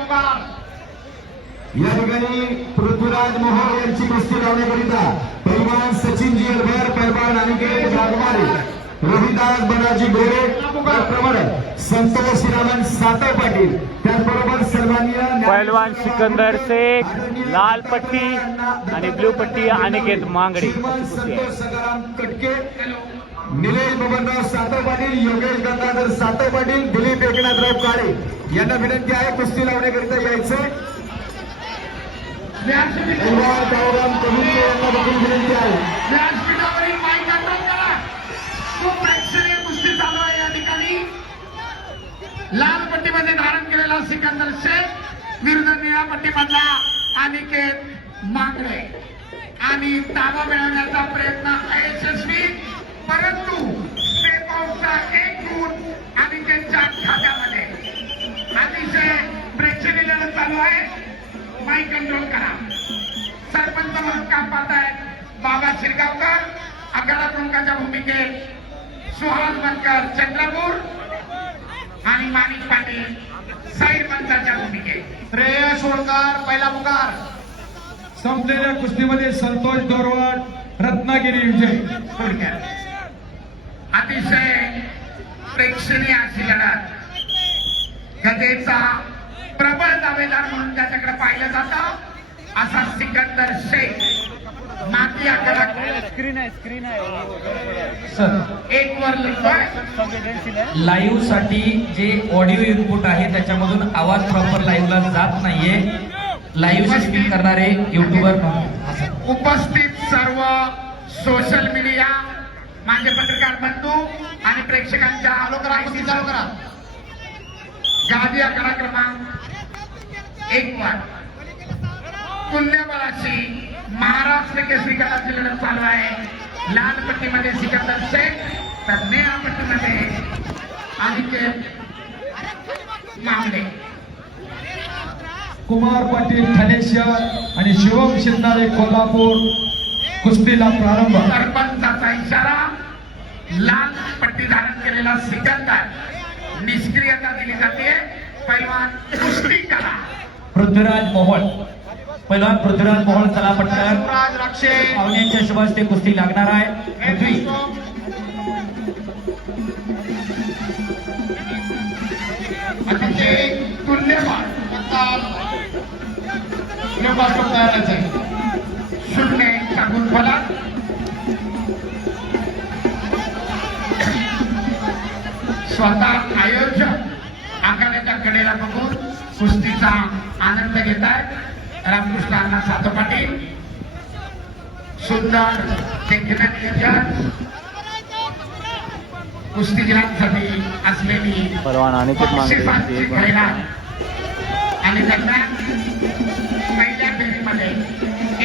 पुकार. या ठिकाणी पृथ्वीराज मोहोळ यांची कुस्ती लावण्याकरिता पैलवान सचिनजी अडभर, पैलवान अनिकेत गागवारे, रोहिदास बनाजी गोरे, त्याचप्रमाणे संतोष श्रीरामन सातव पाटील, त्याचबरोबर सन्माननीय पैलवान सिकंदर शेख, लाल पट्टी आणि ब्लू पट्टी अनिकेत मांगडे. संतोष सकाराम कटके, निलेश बबनराव सातव पाटील, योगेश गंगाधर सातव पाटील, दिलीप एकनाथराव काळे यांना विनंती आहे कुस्ती लावण्याकरिता यायचे. गावराम कमिटी यांना देखील विनंती आहे. व्यासपीठावरील माईक कंट्रोल करा. खूप प्रेक्षणीय कुस्ती चालू आहे या ठिकाणी. लाल पट्टीमध्ये धारण केलेला सिकंदर शेख विरुद्ध निळ्या पट्टीमधला अनिकेत मांगडे. आणि ताबा मिळवण्याचा प्रयत्न अयशस्वी, परंतु स्टेप आउटचा एक गुण अनिकेतच्या खात्यामध्ये. अतिशय प्रेक्षणीय लढत चालू आहे. माईक कंट्रोल करा. सरपंच म्हणून काम पाहतायत बाबा शिरगावकर, आखाडा प्रमुखाच्या भूमिकेत सुहास बनकर चंद्रपूर आणि माणिक पाटील साईड पंचाच्या भूमिकेत. श्रेयस होळकर पहिला पुकार. संपलेल्या कुस्तीमध्ये संतोष दोरवाड रत्नागिरी विजय. थोडक्यात अतिशय प्रेक्षणीय अशी लढत. गदेचा प्रबळ दावेदार म्हणून त्याच्याकडे पाहिलं जातं असा सिकंदर शेख माती आकडा स्क्रीन आहे सर एक वर लिहितोय. लाईव्ह साठी जे ऑडिओ इनपुट आहे त्याच्यामधून आवाज प्रॉपर लाईव्हला जात नाहीये. लाईव्ह स्ट्रीमिंग करणारे युट्यूबर उपस्थित सर्व सोशल मीडिया माझे पत्रकार बंधू आणि प्रेक्षकांच्या कुस्ती चालू करा. गादी आकडा क्रमांक 1 वर तुल्यबळाची महाराष्ट्र केसरी गटाची लढत चालू आहे. लाल पट्टीमध्ये सिकंदर शेख तर निळ्या पट्टीमध्ये अनिकेत मांगडे. कुमार पाटील ठाणे शहर आणि शिवम शिंदारे कोल्हापूर. कुस्तीला प्रारंभ. सरपंचाचा इशारा. लाल पट्टी धारण केलेला सिकंदर निष्क्रियता दिली जाते. पैलवान कुस्ती करा. पृथ्वीराज मोहोळ, पहिलवान पृथ्वीराज मोहोळ चला पटकन. राज राक्षे पाहुण्यांच्या शुभास ते कुस्ती लागणार आहे. पृथ्वी अतिशय तुल्यबळ तयारच आहे. 0 टाकून फलक. स्वतः आयोजक आखाड्याच्या कडेला बघून कुस्तीचा आनंद घेत आहेत. रामकृष्ण अण्णा सातव पाटील. सुंदर देखणं नियोजन कुस्तीगिरांसाठी असलेली पैलवान अनिकेत मांगडे बक्षिसांची जाहिरात. आणि दरम्यान पहिल्या फेरीमध्ये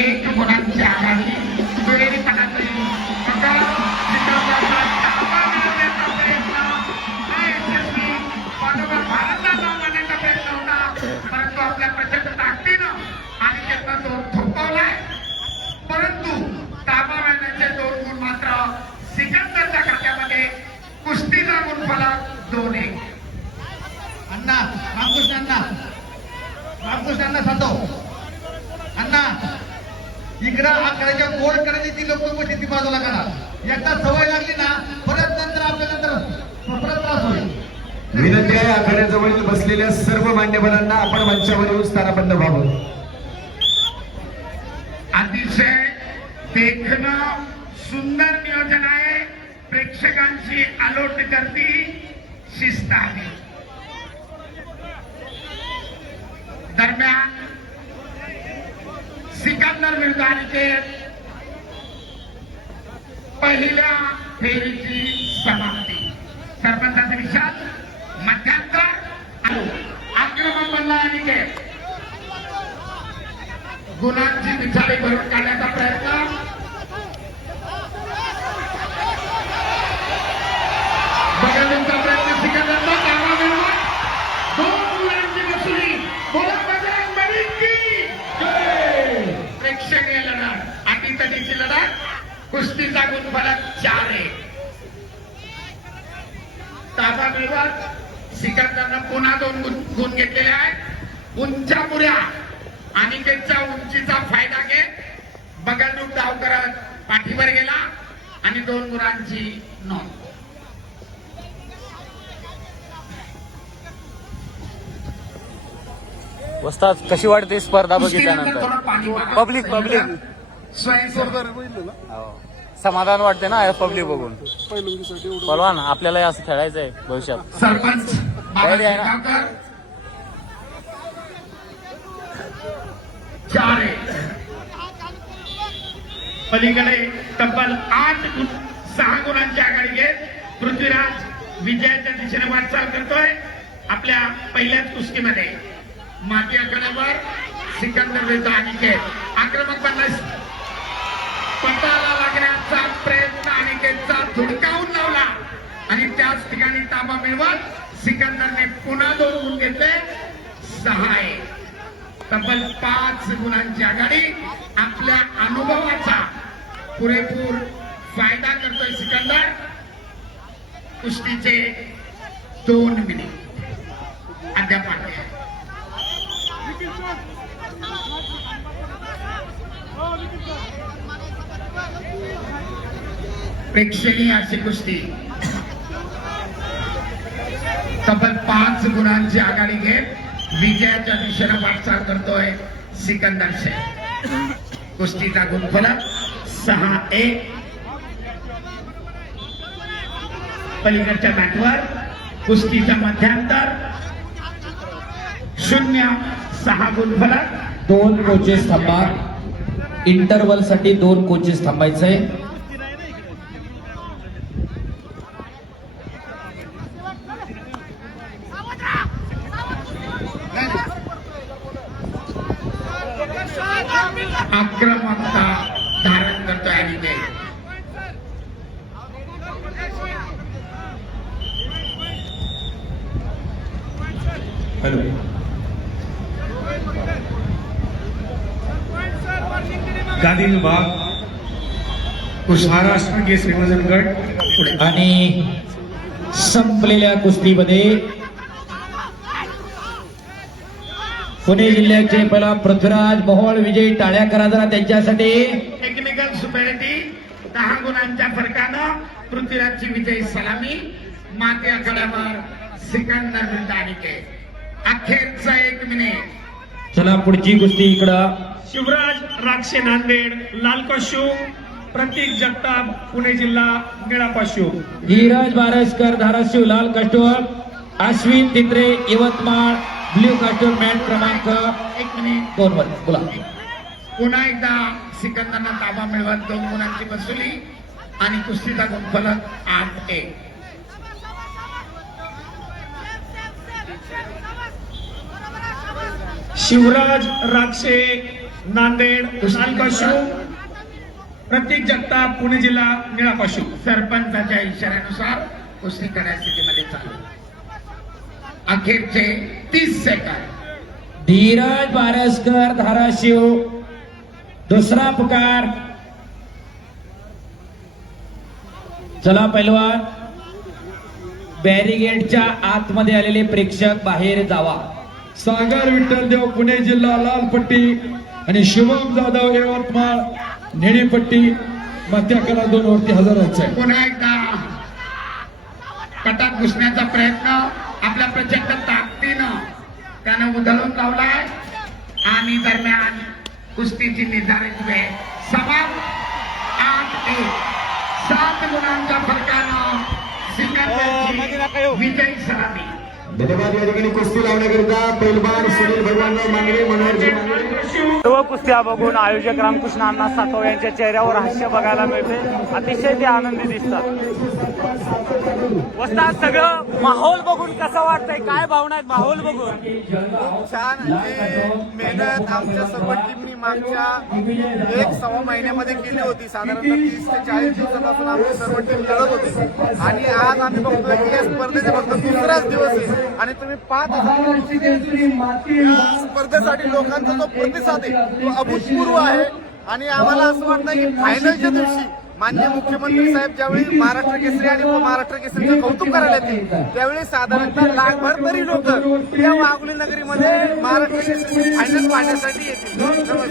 1 गुणांच्या आधारे दुहेरी पटातली परंतु आपल्या प्रचंड ताकदीनं आणि त्याचा जोर थोपवलाय. परंतु ताबा मिळण्याचे 2 गुण मात्र सिकंदरच्या खात्यामध्ये. कुस्तीचा गुणफलक 2-1. अण्णा रामकृष्णांना सांगतो अण्णा इकडं आकड्याच्या गोड करायची ती लोक गोष्टी ती बाजूला करा. एकदा सवय लागली ना परत नंतर आपल्या परत त्रास होईल. विनंती आहे आखाड्याजवळ बसलेल्या सर्व मान्यवरांना आपण मंचावर येऊन स्थानापन्न व्हावं. अतिशय देखणं सुंदर नियोजन आहे. प्रेक्षकांची आलोट गर्दी शिस्त आहे. दरम्यान सिकंदर विरुद्ध अनिकेत पहिल्या फेरीची समाप्ती. सरपंचाचे विचार मध्यांतर आक्रमण बनला अनिकेत. गुणांची पिछाडी भरून काढण्याचा प्रयत्न. बघण्याचा प्रयत्न सिकंदरचा. ताबा मिळवला. 2 गुणांची वसुली. बोला बजरंग बली की जय. प्रेक्षणीय लढत, अटीतटीची लढत. कुस्तीचा गुणफलक 4-1. ताबा मिळवत सिकंदरनं पुन्हा 2 गुण घेतलेले आहेत. उंचापुऱ्या अनिकेतच्या उंचीचा फायदा घेत बगलरूप धाव करत पाठीवर गेला आणि 2 गुणांची नोंद. वस्ताद कशी वाटते स्पर्धा कुस्तीनंतर बघितल्यानंतर? थोडं पाणी मागा. पब्लिक समाधान वाटते ना पब्लिक बघून. पलवान आपल्याला असं खेळायचंय भविष्यात. सरपंच तयारी आहे ना? शेगावकर. 4-1. पलीकडे तब्बल 6 गुणांची आघाडी घेत पृथ्वीराज विजयाच्या दिशेने वाटचाल करतोय. आपल्या पहिल्याच कुस्तीमध्ये माती आकड्यावर सिकंदर विरुद्ध अनिकेत. आक्रमक बनण्यास पटाला लागण्याचा प्रयत्न अनिकेतचा धुडकावून लावला आणि त्याच ठिकाणी ताबा मिळवत सिकंदरने पुन्हा 2 गुण घेतले. 6-1. तब्बल 5 गुणांची आघाडी. आपल्या अनुभवाचा पुरेपूर फायदा करतोय सिकंदर. कुस्तीचे 2 मिनिट अद्याप आहे. प्रेक्षणीय अशी कुस्ती. तब्बल 5 गुणांची आघाडी घेत विजयाच्या दिशेने वाटचाल करतोय सिकंदर शेख. कुस्तीचा गुणफलक 6-1. पलीकडच्या मॅटवर कुस्तीचा मध्यांतर 0-6 गुणफलक. 2 कोचेस थांबा. इंटरव्हल साठी 2 कोचेस थांबायचंय. आक्रमकता धारण करतोय अनिकेत. हॅलो. गादी विभाग महाराष्ट्र केसरी वजन गट पुढे. आणि संपलेल्या कुस्तीमध्ये पुणे जिल्ह्याचे पहिला पृथ्वीराज मोहोळ विजयी. टाळ्या करा जरा त्यांच्यासाठी. टेक्निकल सुपेरिटी 10 गुणांच्या फरकानं पृथ्वीराजची विजयी सलामी. माती आखाड्यावर सिकंदर विरुद्ध अनिकेत. अखेरचा 1 मिनिट. चला पुढची कुस्ती इकडं. शिवराज राक्षे नांदेड लाल काश्यू, प्रतीक जगताप पुणे जिल्हा निळा काश्यू. धीरज बारसकर धाराशिव लाल costume, Ashwin Titre Yavatmal blue costume. Mat क्रमांक 1 मिनिट. 2 वर बोला. पुन्हा एकदा सिकंदरनं ताबा मिळवत 2 गुणांची वसुली आणि कुस्तीचा गुणफलक 8-1. शिवराज राक्षे नांदेड लाल काश्यू, प्रतीक जगताप पुणे जिल्हा निळा काश्यू. सरपंचाच्या इशाऱ्यानुसार कुस्ती करायच्या स्थितीमध्ये चालू. अखेरचे 30 सेकंद. धीरज बारसकर धाराशिव. दुसरा पुकार. चला पैलवान. बॅरिगेडच्या आतमध्ये आलेले प्रेक्षक बाहेर जावा. सागर विठ्ठलदेव पुणे जिल्हा लाल पट्टी आणि शिवम जाधव यवतमाळ निळी पट्टी. मात्याकला 2 वरती हजर व्हायचंय. पुन्हा एकदा पटात घुसण्याचा प्रयत्न आपल्या प्रचंड ताकदीनं त्यानं उधळून लावलाय आणि दरम्यान कुस्तीची निर्धारित वेळ समाप्त. 8-1. 7 गुणांच्या फरकानं सिकंदरची विजयी सलामी. धन्यवाद. या ठिकाणी कुस्ती लावण्याकरिता पैलवान सुनील भगवानराव मांगरे, मनोहरजी मांगरे. सर्व कुस्त्या बघून आयोजक रामकृष्ण अण्णा सातव यांच्या चेहऱ्यावर हास्य बघायला मिळते. अतिशय ते आनंदी दिसतात. वस्ताद सगळं माहोल बघून कसं वाटतंय? काय भावना आहेत माहोल बघून? छान. मेहनत आमच्या सर्व टीमनी मागच्या 1-1.25 महिन्यामध्ये केली होती. साधारणतः 30 ते 40 दिवसापासून आमची सर्व टीम लढत होती आणि आज आम्ही बघतोय की या स्पर्धेचे फक्त 2राच दिवस आहे आणि तुम्ही पाहत स्पर्धेसाठी लोकांचा जो प्रतिसाद आहे तो अभूतपूर्व आहे आणि आम्हाला असं वाटतं की फायनलच्या दिवशी माननीय मुख्यमंत्री साहेब ज्यावेळी महाराष्ट्र केसरी आणि उपमहाराष्ट्र केसरीचं कौतुक करायला येतील त्यावेळी साधारणतः लाखभर तरी लोक या वाघोली नगरीमध्ये महाराष्ट्र केसरी फायनल पाहण्यासाठी येतील. नमस्कार.